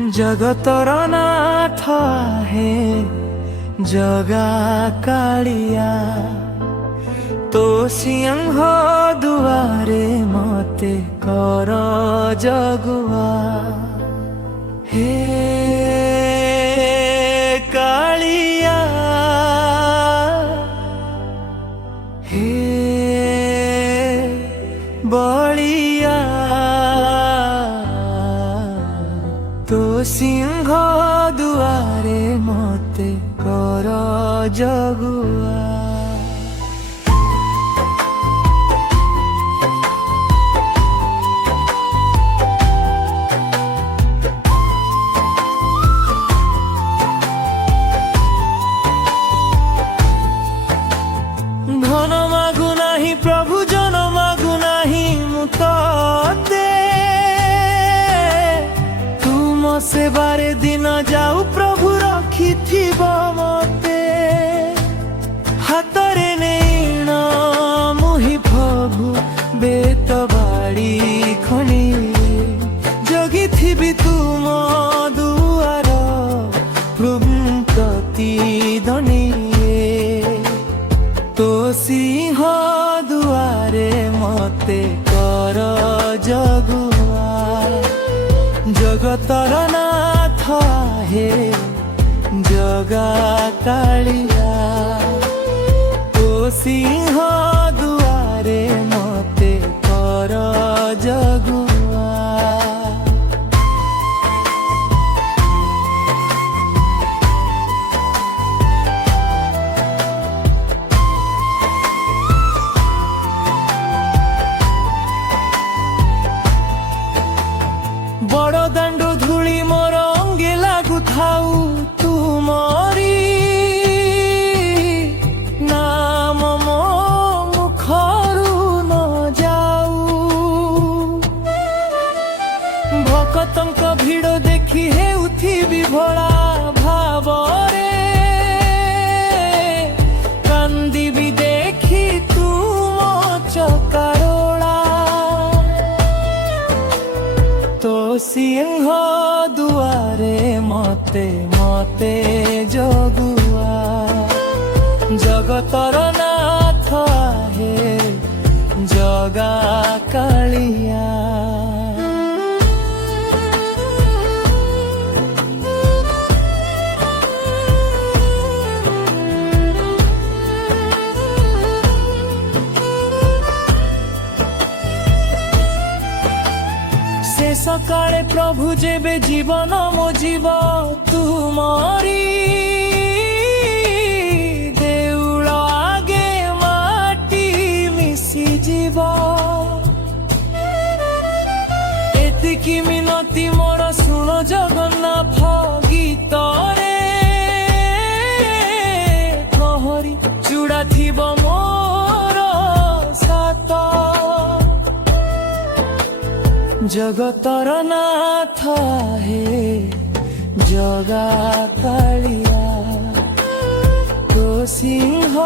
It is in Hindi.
जगतर नाथ हे जगा कालिया तो सिंह दुआरे मते कर जगुआ हे कालिया हे बलिया तो सिंह दुआरे मते कर जगुआ। धन मागु नाही प्रभु जन मागु नाही मुते तुम सेवारे दिन जाऊ प्रभु रखी मते हातरे नेण मुहि प्रभु बेत बाड़ी खणी जगी थी तुम दुआर प्रभु प्रति धनी तो सिंह दुआरे मते कर जगुआ जगतर नाथ हे जगा कालिया तो सिंह दुआरे मते कर जगुआ। बड़ दाण्ड धूली मोर अंगे लागू थाऊ तुमरी नाम मो मुखरू न जाऊ भक्तंक भीड़ देखी हेउथिबी भोला भावरे कांदिबी देखी तुम चकारोला तो सिंह दुआरे मते मते जगुआ जगतर नाथ हे जगा कालिया। सकाळे प्रभु जेबे जीवन मो जीव तुमरी देउल आगे माटी मिसी जीव एतिकी मिनती मोर सुन जगन्नाथ गीत रे कहरी चूड़ा थिब मोर सात जगतर नाथ हे जगा कालिया तो सिंह